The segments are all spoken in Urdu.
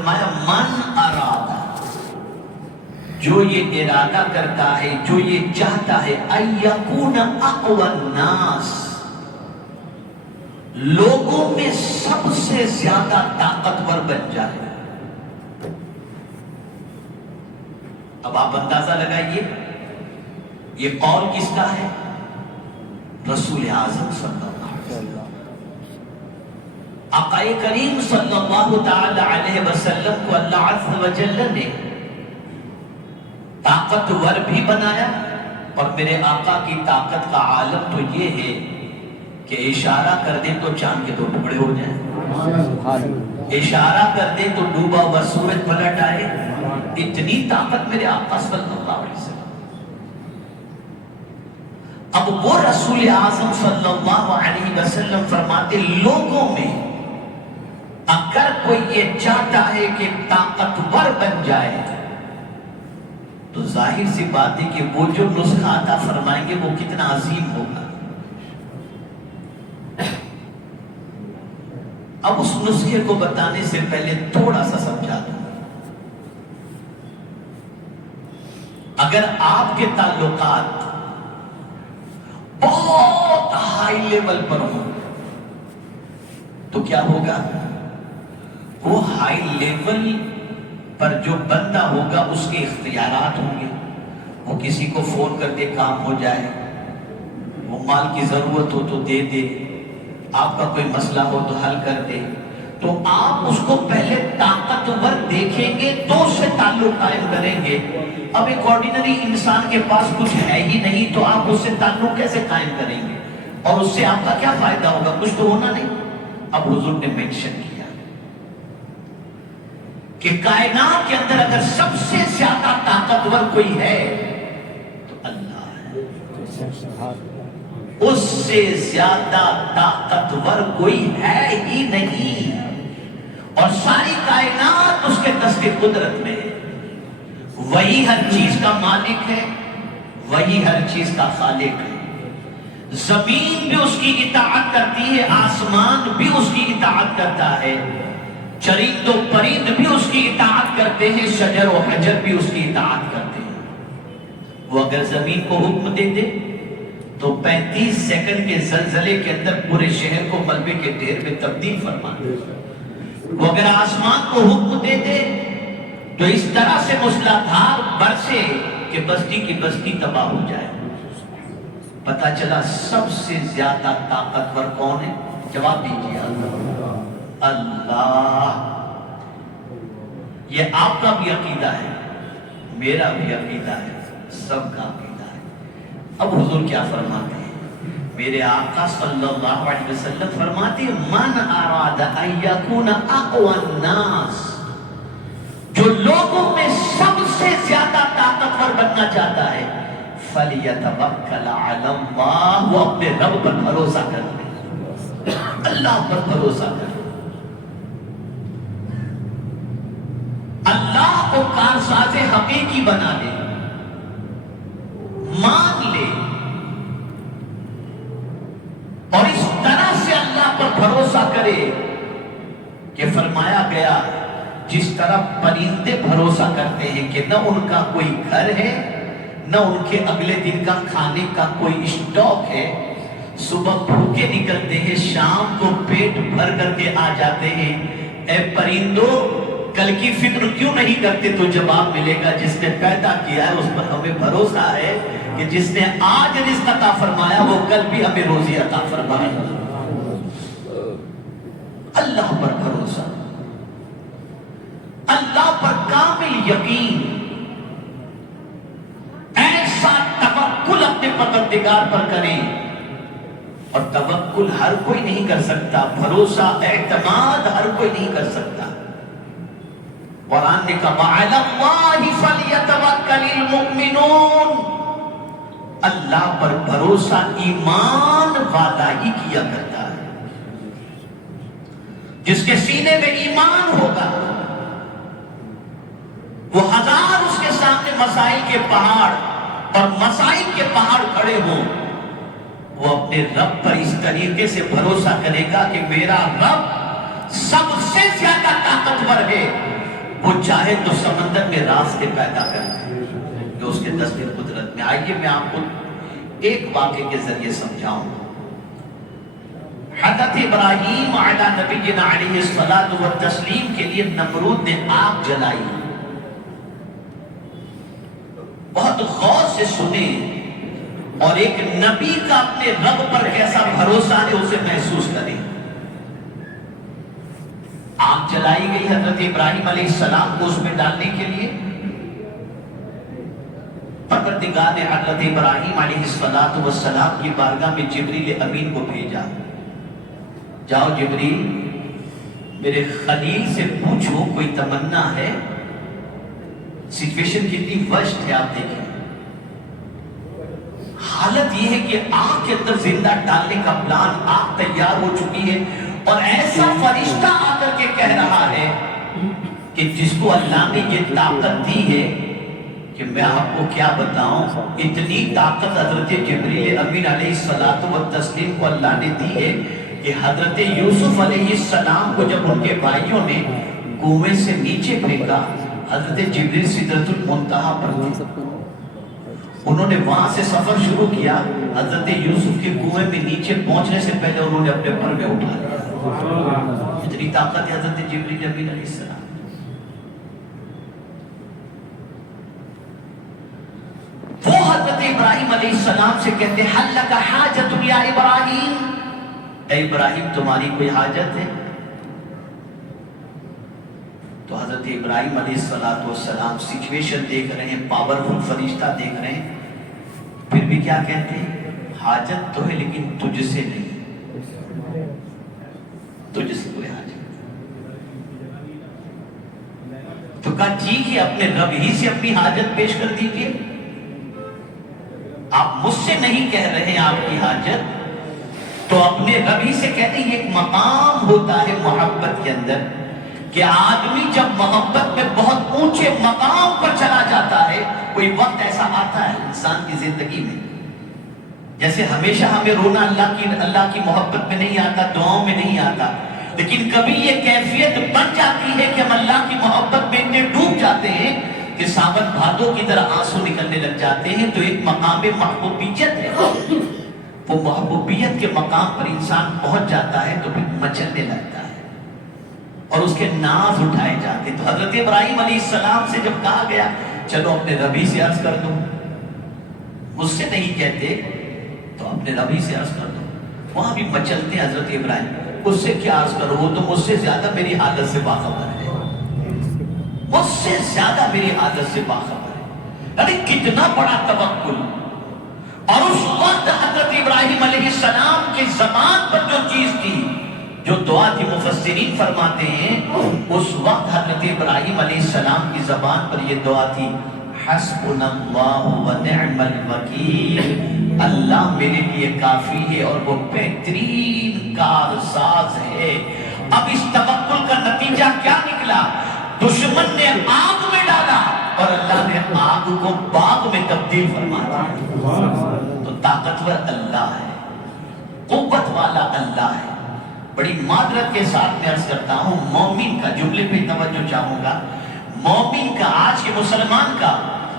فرمایا من ارادہ، جو یہ ارادہ کرتا ہے، جو یہ چاہتا ہے ان یکون اقوی الناس، لوگوں میں سب سے زیادہ طاقتور بن جائے۔ اب آپ اندازہ لگائیے یہ قول کس کا ہے؟ رسول اعظم صلی اللہ علیہ وسلم۔ آقا کریم صلی اللہ تعالی علیہ وسلم کو اللہ عز و جل نے طاقتور بھی بنایا، اور میرے آقا کی طاقت کا عالم تو یہ ہے کہ اشارہ کر دے تو چاند کے 2 ٹکڑے ہو جائیں، اشارہ کر دے تو ڈوبا ہوا سورج پلٹ آئے۔ اتنی طاقت میرے آقا صلی اللہ علیہ وسلم۔ اب وہ رسول اعظم صلی اللہ علیہ وسلم فرماتے لوگوں میں اگر کوئی یہ چاہتا ہے کہ طاقتور بن جائے تو ظاہر سی بات ہے کہ وہ جو نسخہ عطا فرمائیں گے وہ کتنا عظیم ہوگا۔ اب اس نسخے کو بتانے سے پہلے تھوڑا سا سمجھا دوں۔ اگر آپ کے تعلقات بہت ہائی لیول پر ہوں تو کیا ہوگا؟ وہ ہائی لیول پر جو بندہ ہوگا اس کے اختیارات ہوں گے، وہ کسی کو فون کر کے کام ہو جائے، وہ مال کی ضرورت ہو تو دے دے، آپ کا کوئی مسئلہ ہو تو حل کر دے۔ تو آپ اس کو پہلے طاقتور دیکھیں گے تو اس سے تعلق قائم کریں گے۔ اب ایک آرڈینری انسان کے پاس کچھ ہے ہی نہیں تو آپ اس سے تعلق کیسے قائم کریں گے؟ اور اس سے آپ کا کیا فائدہ ہوگا؟ کچھ تو ہونا نہیں۔ اب حضور نے مینشن کیا کہ کائنات کے اندر اگر سب سے زیادہ طاقتور کوئی ہے تو اللہ ہے، اس سے زیادہ طاقتور کوئی ہے ہی نہیں، اور ساری کائنات اس کے دست قدرت میں ہے۔ وہی ہر چیز کا مالک ہے، وہی ہر چیز کا خالق ہے۔ زمین بھی اس کی اطاعت کرتی ہے، آسمان بھی اس کی اطاعت کرتا ہے، چرند و پرند بھی اس کی اطاعت کرتے ہیں، شجر و حجر بھی اس کی اطاعت کرتے ہیں۔ وہ اگر زمین کو حکم دے دے تو 35 سیکنڈ کے زلزلے کے اندر پورے شہر کو ملبے کے ڈھیر میں تبدیل فرما دے۔ وہ اگر آسمان کو حکم دے دے تو اس طرح سے موسلادھار برسے کہ بستی کی بستی تباہ ہو جائے۔ پتہ چلا سب سے زیادہ طاقتور کون ہے؟ جواب دیجیے اللہ۔ یہ آپ کا بھی عقیدہ ہے، میرا بھی عقیدہ ہے، سب کا عقیدہ ہے۔ اب حضور کیا فرماتے ہیں؟ میرے آقا صلی اللہ علیہ وسلم فرماتے ہیں من اراد ان یکون اقوی الناس، جو لوگوں میں سب سے زیادہ طاقتور بننا چاہتا ہے فَلْيَتَوَكَّلْ عَلَى اللَّهِ، وہ اپنے رب پر بھروسہ کر لے، اللہ پر بھروسہ کر لے، اللہ کو کارساز حقیقی بنا لے، مان لے، اور اس طرح سے اللہ پر بھروسہ کرے کہ فرمایا گیا جس طرح پرندے بھروسہ کرتے ہیں کہ نہ ان کا کوئی گھر ہے، نہ ان کے اگلے دن کا کھانے کا کوئی اسٹاک ہے، صبح بھوکے نکلتے ہیں، شام کو پیٹ بھر کر کے آ جاتے ہیں۔ اے پرندوں، کل کی فکر کیوں نہیں کرتے؟ تو جواب ملے گا جس نے پیدا کیا ہے اس پر ہمیں بھروسہ ہے کہ جس نے آج رزق عطا فرمایا وہ کل بھی ہمیں روزی عطا فرمائے۔ اللہ پر بھروسہ، اللہ پر کامل یقین، ایسا توکل اپنے پروردگار پر کریں۔ اور توکل ہر کوئی نہیں کر سکتا، بھروسہ اعتماد ہر کوئی نہیں کر سکتا۔ قرآن نے کہا وَعَلَى اللَّهِ فَلْيَتَوَكَّلِ الْمُؤْمِنُونَ، اللہ پر بھروسہ ایمان والا ہی کیا کرتا ہے۔ جس کے سینے میں ایمان ہوگا وہ ہزار اس کے سامنے مسائل کے پہاڑ اور مسائل کے پہاڑ کھڑے ہوں، وہ اپنے رب پر اس طریقے سے بھروسہ کرے گا کہ میرا رب سب سے زیادہ طاقتور ہے، وہ چاہے تو سمندر میں راستے پیدا کر دے جو اس کے دست قدرت میں. آئیے میں آپ کو ایک واقعے کے ذریعے سمجھاؤں. حضرت ابراہیم علی نبینا علیہ الصلوۃ والتسلیم کے لیے نمرود نے آگ جلائی. بہت غور سے سنیں اور ایک نبی کا اپنے رب پر کیسا بھروسہ ہے اسے محسوس کریں. آگ جلائی گئی حضرت ابراہیم علیہ السلام کو اس میں ڈالنے کے لیے. پروردگار نے حضرت ابراہیم علیہ السلام کی بارگاہ میں جبریل امین کو بھیجا. جاؤ جبریل میرے خلیل سے پوچھو کوئی تمنا ہے. سچویشن کتنی ورسٹ ہے آپ دیکھیں. حالت یہ ہے کہ آگ کے اندر زندہ ڈالنے کا پلان، آگ تیار ہو چکی ہے اور ایسا فرشتہ آ کر کے کہہ رہا ہے کہ جس کو اللہ نے یہ طاقت دی ہے کہ میں آپ کو کیا بتاؤں. اتنی طاقت حضرت جبریل امین علیہ الصلوۃ والتسلیم کو اللہ نے دی ہے کہ حضرت یوسف علیہ السلام کو جب ان کے بھائیوں نے کنویں سے نیچے پھینکا، حضرت جبریل سدرۃ المنتہا پر تھے. انہوں نے وہاں سے سفر شروع کیا. حضرت یوسف کے کنویں میں نیچے پہنچنے سے پہلے انہوں نے اپنے پر میں اٹھا لیا. اتنی طاقت ہے حضرت جبریل امین علیہ السلام. وہ حضرت ابراہیم علیہ السلام سے کہتے ہیں حل لک حاجت یا ابراہیم، اے ابراہیم تمہاری کوئی حاجت ہے؟ تو حضرت ابراہیم علیہ السلام سچویشن دیکھ رہے ہیں، پاورفل فرشتہ دیکھ رہے ہیں، پھر بھی کیا کہتے ہیں؟ حاجت تو ہے لیکن تجھ سے نہیں، تجھ سے کوئی حاجت. تو کہا ٹھیک ہے اپنے رب ہی سے اپنی حاجت پیش کر دیجئے. آپ مجھ سے نہیں کہہ رہے ہیں آپ کی حاجت، تو اپنے رب ہی سے کہتے ہیں. ایک مقام ہوتا ہے محبت کے اندر کہ آدمی جب محبت میں بہت اونچے مقام پر چلا جاتا ہے، کوئی وقت ایسا آتا ہے انسان کی زندگی میں جیسے ہمیشہ ہمیں رونا اللہ کی محبت میں نہیں آتا، دعاؤں میں نہیں آتا، لیکن کبھی یہ کیفیت بن جاتی ہے کہ ہم اللہ کی محبت میں اتنے ڈوب جاتے ہیں کہ ساون بھادوں کی طرح آنسو نکلنے لگ جاتے ہیں. تو ایک مقام محبوبیت ہے، وہ محبوبیت کے مقام پر انسان پہنچ جاتا ہے تو پھر مچلنے لگتا ہے اور اس کے ناز اٹھائے جاتے ہیں. تو حضرت ابراہیم علیہ السلام سے جب کہا گیا چلو اپنے ربی سے عرض کر دو، مجھ سے نہیں کہتے تو اپنے ربی سے عرض کر دو. وہاں بھی مچلتے ہیں حضرت ابراہیم، اس سے کیا عرض کرو، وہ تو مجھ سے زیادہ میری حالت سے باخبر ہے، مجھ سے زیادہ میری حالت سے باخبر ہے. ارے کتنا بڑا توکل. اور اس وقت حضرت ابراہیم علیہ السلام کی زبان پر جو چیز تھی، جو دعا تھی، مفسرین فرماتے ہیں اس وقت حضرت ابراہیم علیہ السلام کی زبان پر یہ دعا تھی حسبنا اللہ و نعم الوکیل، اللہ میرے لیے کافی ہے اور وہ بہترین کارساز ہے. اب اس توکل کا نتیجہ کیا نکلا؟ دشمن نے آگ میں ڈالا اور اللہ نے آگ کو باغ میں تبدیل فرما دیا. تو طاقتور اللہ ہے، قوت والا اللہ ہے. بڑی معذرت کے ساتھ میں عرض کرتا ہوں، مومن کا جملے پہ توجہ چاہوں گا. مومن کا، آج کے مسلمان کا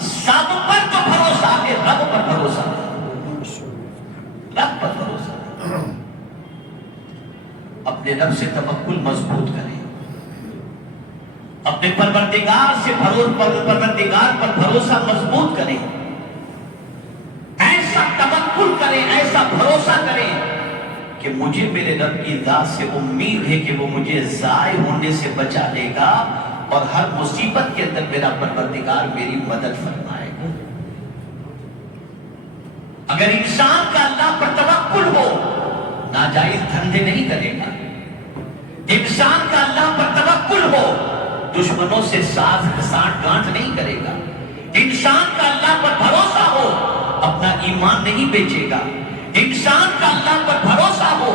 سب پر تو بھروسہ ہے، رب پر بھروسہ ہے، رب پر بھروسہ ہے. اپنے رب سے توکل مضبوط کریں، اپنے پروردگار سے پروردگار پر بھروسہ مضبوط کریں. ایسا توکل کریں، ایسا بھروسہ کریں کہ مجھے میرے رب کی ذات سے امید ہے کہ وہ مجھے ضائع ہونے سے بچا لے گا اور ہر مصیبت کے اندر میرا پروردگار میری مدد فرمائے گا. اگر انسان کا اللہ پر توکل ہو، ناجائز دھندے نہیں کرے گا. انسان کا اللہ پر توکل ہو، دشمنوں سے سانٹھ گانٹھ نہیں کرے گا. انسان کا اللہ پر بھروسہ ہو، اپنا ایمان نہیں بیچے گا. انسان کا اللہ پر بھروسہ ہو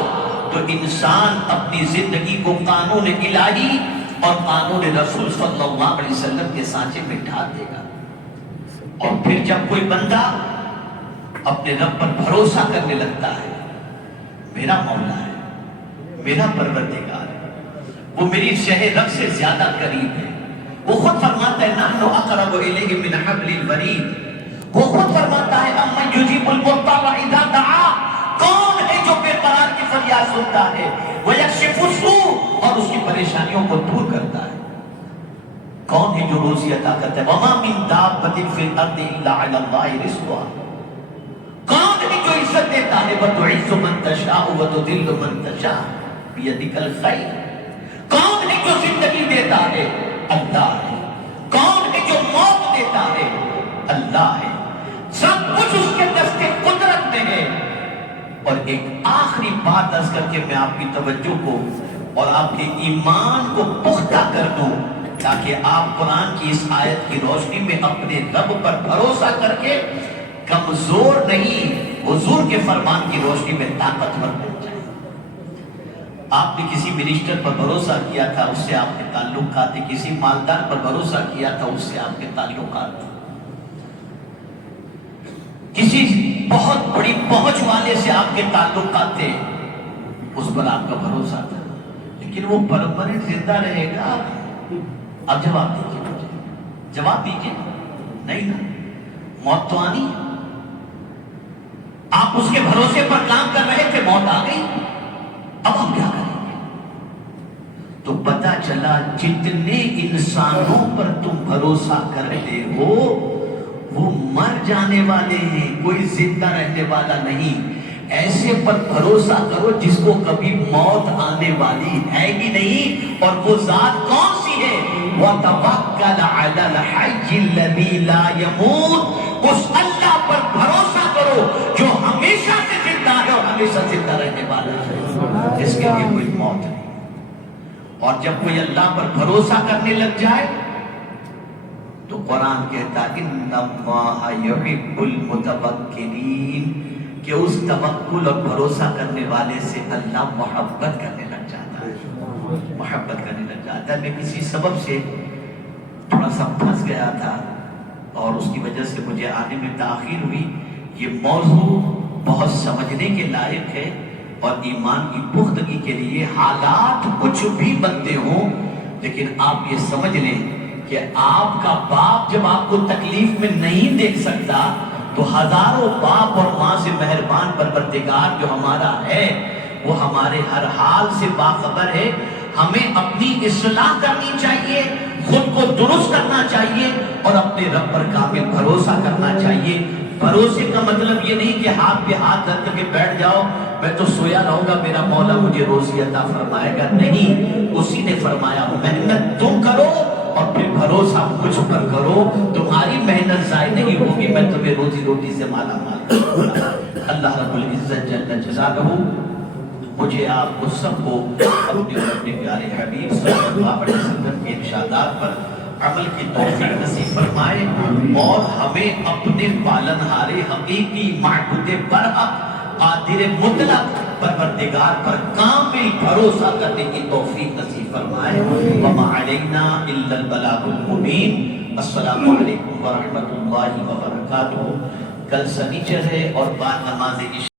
تو انسان اپنی زندگی کو قانون الہی اور قانون رسول صلی اللہ علیہ وسلم کے سانچے میں ڈھال دے گا. اور پھر جب کوئی بندہ اپنے رب پر بھروسہ کرنے لگتا ہے، میرا مولا ہے، میرا پروردگار ہے، وہ میری شہ رگ سے زیادہ قریب ہے، وہ خود فرماتا ہے نحن اقرب الیہ من حبل الورید، وہ خود فرماتا ہے امن یجیب المضطر اذا دعا، کون ہے جو بے قرار کی فریاد سنتا ہے، ویکشف السوء، اور اس کی پریشانیوں کو دور کرتا ہے، کون ہے جو روزی عطا کرتا ہے، وما من دابۃ فی الارض الا علی اللہ رزقها، کون ہے جو عزت دیتا ہے، وتعز من تشاء وتذل من تشاء بیدک الخیر، کون ہے جو زندگی دیتا ہے، اللہ ہے، کون ہے جو موت دیتا ہے، اللہ ہے، سب کچھ اس کے دست قدرت میں ہے۔ اور ایک آخری بات عرض کر کے میں آپ کی توجہ کو اور آپ کے ایمان کو پختہ کر دوں، تاکہ آپ قرآن کی اس آیت کی روشنی میں اپنے رب پر بھروسہ کر کے کمزور نہیں، حضور کے فرمان کی روشنی میں طاقتور بن جائیں۔ آپ نے کسی منسٹر پر بھروسہ کیا تھا، اس سے آپ کے تعلقات تھے، کسی مالدار پر بھروسہ کیا تھا، اس سے آپ کے تعلقات تھے، کسی بہت بڑی پہنچ والے سے آپ کے تعلقات تھے، اس پر آپ کا بھروسہ تھا، لیکن وہ پرماننٹ زندہ رہے گا؟ اب جواب دیجیے مجھے، جواب دیجیے، نہیں نا، موت تو آنی ہے، آپ اس کے بھروسے پر کام کر رہے تھے، موت آ گئی، اب ہم کیا کریں گے؟ تو پتا چلا جتنے انسانوں پر تم بھروسہ کرتے ہو وہ مر جانے والے ہیں، کوئی زندہ رہنے والا نہیں، ایسے پر بھروسہ کرو جس کو کبھی موت آنے والی ہے ہی نہیں، اور وہ ذات کون سی ہے؟ وَتَوَكَّلْ عَلَى الْحَيِّ الَّذِي لَا يَمُوتُ، اس اللہ پر بھروسہ کرو جو ہمیشہ سے زندہ ہے اور ہمیشہ زندہ رہنے والا ہے، جس کے لیے کوئی موت نہیں۔ اور جب کوئی اللہ پر بھروسہ کرنے لگ جائے تو قرآن کہتا ہے ان اللہ یحب المتوکلین، کہ اس توکل اور بھروسہ کرنے والے سے اللہ محبت کرنے لگ جاتا ہے، محبت کرنے لگ جاتا ہے۔ میں کسی سبب سے تھوڑا سا پھنس گیا تھا اور اس کی وجہ سے مجھے آنے میں تاخیر ہوئی۔ یہ موضوع بہت سمجھنے کے لائق ہے، اور ایمان کی پختگی کے لیے حالات کچھ بھی بنتے ہوں، لیکن آپ یہ سمجھ لیں کہ آپ کا باپ جب آپ کو تکلیف میں نہیں دیکھ سکتا تو ہزاروں باپ اور ماں سے مہربان پروردگار جو ہمارا ہے وہ ہمارے ہر حال سے باخبر ہے۔ ہمیں اپنی اصلاح کرنی چاہیے، خود کو درست کرنا چاہیے، اور اپنے رب پر کامل بھروسہ کرنا چاہیے۔ بھروسے کا مطلب یہ نہیں کہ ہاتھ پہ ہاتھ رکھ کے بیٹھ جاؤ، میں تو سویا رہوں گا، میرا مولا مجھے روزی عطا فرمائے گا، نہیں، اسی نے فرمایا محنت تم کرو اور پھر بھروسہ مجھ پر کرو، تمہاری محنت ضائع نہیں ہوگی، میں تمہیں روزی روٹی سے مالا مال کروں گا۔ اللہ رب العزت جل جلالہ مجھے آپ کو سب کو اپنے اور اپنے پیارے حبیب صلی اللہ علیہ وسلم کے ارشادات پر عمل کی توفیق نصیب فرمائے، اور ہمیں اپنے پالنہار حقیقی معبود برحق قادر مطلق پروردگار پر کامل بھروسہ کرنے کی توفیق نصیب فرمائے۔ وما علینا الا البلاغ المبین۔ السلام علیکم ورحمۃ اللہ وبرکاتہ۔ کل سنیچر ہے اور بعد نماز عشاء